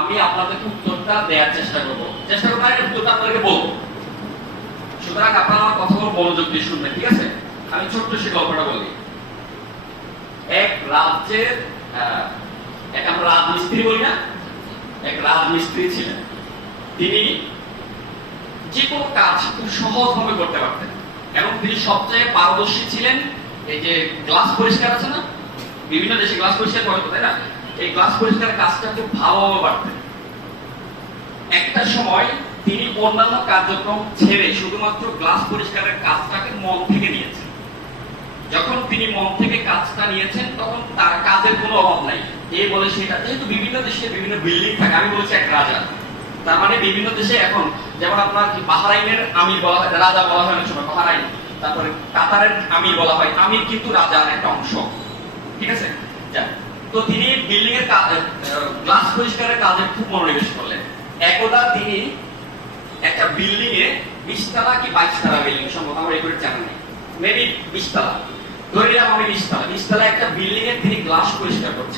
আমি আপনাদেরকে উত্তরটা দেওয়ার চেষ্টা করবো মানে উত্তরটা আপনাদেরকে বলবো। সুতরাং আপনারা আমার কথাগুলো মনোযোগ দিয়ে শুনবেন, ঠিক আছে? আমি ছোট্ট সে গল্পটা বলি। এক রাজ্যের আমরা রাজমিস্ত্রি বলি না, এক রাজমিস্ত্রি ছিলেন। তিনি যে কোনো কাজ খুব সহজভাবে করতে পারতেন এবং তিনি সবচেয়ে পারদর্শী ছিলেন এই যে গ্লাস পরিষ্কার আছে না, বিভিন্ন দেশে গ্লাস পরিষ্কার করে, তাই না? এই গ্লাস পরিষ্কারের কাজটা খুব ভালোভাবে পারতেন। একটা সময় তিনি অন্যান্য কার্যক্রম ছেড়ে শুধুমাত্র গ্লাস পরিষ্কারের কাজটাকে মন থেকে নিয়েছেন। যখন তিনি মন থেকে কাজটা নিয়েছেন তখন তার কাজের কোনো অভাব নাই। এই বলে সেটা, যেহেতু বিভিন্ন দেশে বিভিন্ন বিল্ডিং থাকে, আমি বলেছি এক রাজা, তার মানে বিভিন্ন দেশে এখন যেমন আপনার কি বাহরাইনের আমির বলা হয়, রাজা বলা হয় অনেক সময় বাহরাইন, তারপরে কাতারের আমির বলা হয়। আমির কিন্তু রাজার একটা অংশ, ঠিক আছে? তো তিনি বিল্ডিং এর গ্লাস পরিষ্কারের কাজে খুব মনোনিবেশ করলেন। একদা তিনি একটা বিল্ডিং এ 20 তলা কি 22 তলা বিল্ডিং, সম্ভবত আমার এগুলো জানা নেই, মেবি 20 তলা, ধরে নিলাম আমি 20 তলা একটা বিল্ডিং এর তিনি গ্লাস পরিষ্কার করছেন।